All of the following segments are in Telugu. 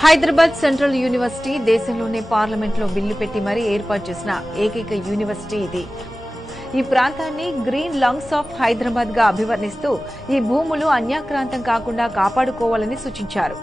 హైదరాబాద్ సెంట్రల్ యూనివర్సిటీ దేశంలోనే పార్లమెంట్లో బిల్లు పెట్టి మరీ ఏర్పాటు చేసిన ఏకైక యూనివర్సిటీ ఇది. ఈ ప్రాంతాన్ని గ్రీన్ లంగ్స్ ఆఫ్ హైదరాబాద్ గా అభివర్ణిస్తూ ఈ భూములు అన్యాక్రాంతం కాకుండా కాపాడుకోవాలని సూచించారు.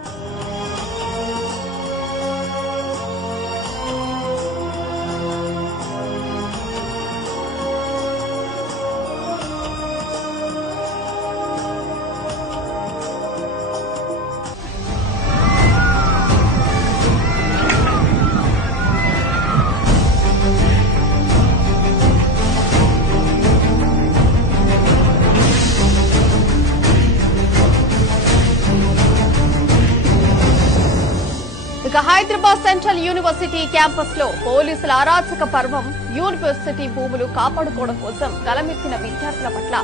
హైదరాబాద్ సెంట్రల్ యూనివర్సిటీ క్యాంపస్ లో పోలీసుల అరాచక పర్వం, యూనివర్సిటీ భూములు కాపాడుకోవడం కోసం గలమెత్తిన విద్యార్థుల పట్ల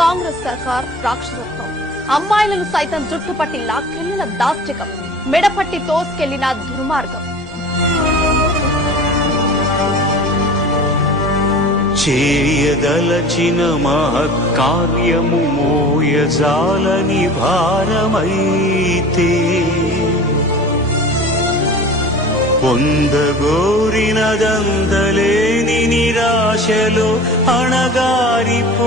కాంగ్రెస్ సర్కార్ రాక్షసత్వం, అమ్మాయిలను సైతం జుట్టుపట్టి లాక్కెళ్లిన దాష్టికం, మెడపట్టి తోసుకెళ్లిన దుర్మార్గం. చేయదలచిన మహత్కార్యము మోయజాలని భారమైతే పొందగోరినదందలేని నిరాశలో అణగారిపోతే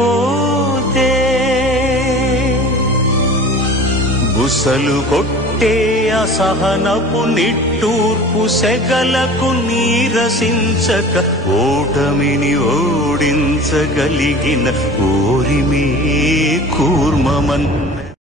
బుసలు కొట్టే అసహనపు నిట్టూర్పు సెగలకు నీరసించక ఓటమిని ఓడించగలిగిన ఓరిమే కూర్మమన్న